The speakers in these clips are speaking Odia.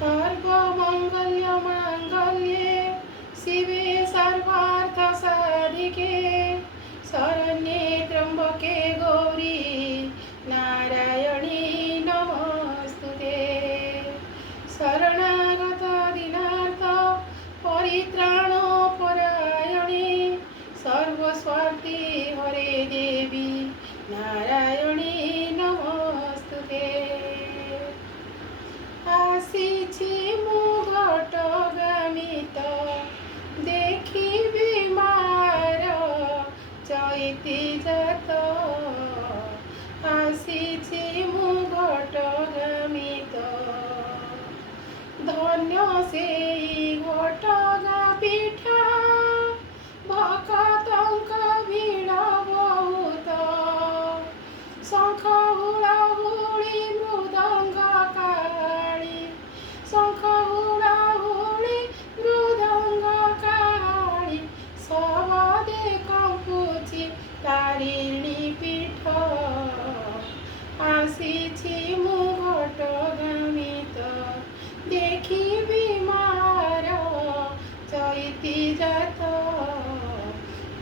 सर्वमङ्गल्यमाङ्गल्ये शिवे सर्वार्थसाधिके शरण्ये त्र्यम्बके गौरी नारायणी नमोस्तुते। शरणागत दीनार्थ परित्राणपरायणे सर्वस्वार्थी हरे देवी नारायणी नमोस्तुते। आसिछि मु घटगामी तो देखिबि मार चैती जात। आसिछि मु घटगामी तो धन्य सेई घटगाँ पीठ भक्तଙ୍କ ଭିଡ଼ ବହୁତ। ଶଙ୍ଖ ହୁଳହୁଳି ମୃଦଙ୍ଗ କାଳି ଶଙ୍ଖ ହୁଳହୁଳି ମୃଦଙ୍ଗ କାଳି ସହଦେ କମ୍ପୁଛି ତାରିଣୀ ପୀଠ। ଆସିଛି ମୁଁ ଘଟଗାମୀ ତ ଦେଖିବି ମାର ଚୈତି ଜାତ।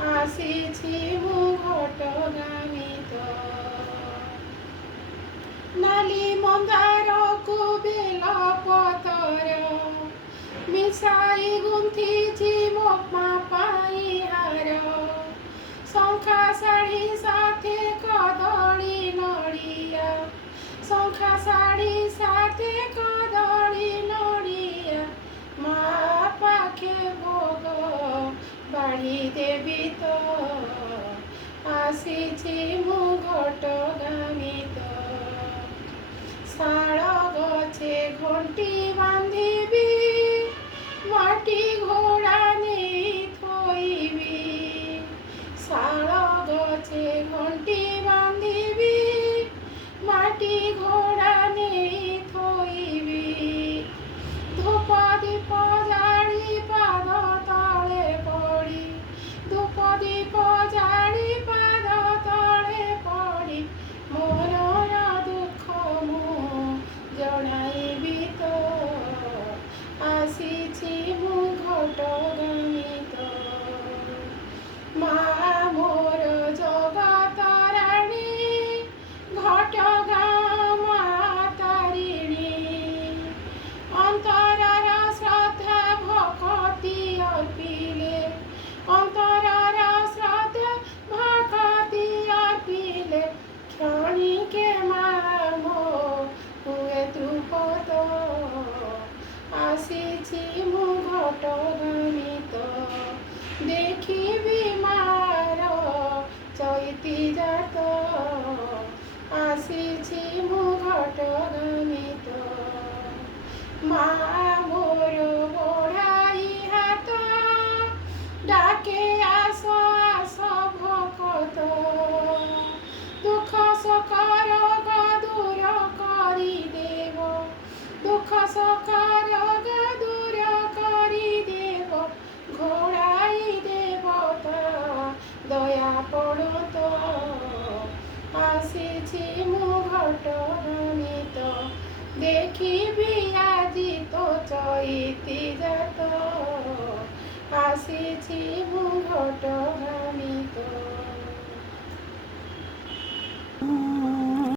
ଆସିଛି ମୁଁ ଘଟଗାମୀ ତ ନାଲି ମନ୍ଦାରକୁ ବେଲପତର ମିଶାଇ ଗୁନ୍ଥିଛି ମୋ ମା ପାଇଁ ହାର। ଶଙ୍ଖା ଶାଢ଼ୀ ସାଥେ କଦଳୀ ନଡ଼ିଆ ଶଙ୍ଖା ଶାଢ଼ୀ ସାଥେ କଦଳୀ ନଡ଼ିଆ ମା ପାଖେ ଭୋଗ ବାଢ଼ି ଦେବି ତ। ଆସିଛି ମୁଁ ଘଟଗାମୀ ତ ଶାଳ ଗଛେ ଘଣ୍ଟି ବାନ୍ଧିବି ମାଟି ଘୋଡ଼ା ନେଇ ଥୋଇବି। ଶାଳ ଗଛେ ଘଣ୍ଟି ବାନ୍ଧିବି ମାଟି ଘୋଡ଼ା ନେଇ ଥୋଇବି। ଧୂପ ଦୀପ ଜାଳି ପାଦ ତଳେ ପଡ଼ି ଧୂପ ଦୀପ ଜାଳି ପାଦ ତଳେ ପଡ଼ି ମନର ଦୁଃଖ ମୁଁ ଜଣାଇବି ତ। ଆସିଛି ମୁଁ ଘଟଗାମୀ ତ ମା ମୋର ଜଗତ ରାଣୀ ଘଟଗାଁ ମା ତାରିଣୀ। ଅନ୍ତରର ଶ୍ରଦ୍ଧା ଭକତି ଅର୍ପିଲେ ଅନ୍ତରର ଶ୍ରଦ୍ଧା ଭକତି ଅର୍ପିଲେ କ୍ଷଣିକେ ମା ମୋ ହୁଏ ଧ୍ରୁପଦ। ଆସିଛି ମୁଁ ଘଟଗାମୀ ତ ଦେଖିବି ମାର ଚୈତି ଜାତ। ଆସିଛି ମୁଁ ଘଟଗାମୀ ତ ମା ମୋର ବଢ଼ାଇ ହାତ ଡାକେ ଆସ ଆସ ଭକତ। ଦୁଃଖ ଶୋକ ରୋଗ ଦୂର କରିଦେବ ଦୁଃଖ ଶୋକ ରୋଗ ଦୂର କରିଦେବ ଘୋଡ଼ାଇ ଦେବ ତ ଦୟା ପଡ଼ତ। ଆସିଛି ମୁଁ ଘଟଗାମୀ ତ ଦେଖିବି ଆଜି ତ ଚୈତି ଜାତ। ଆସିଛି ମୁଁ ଘଟଗାମୀ।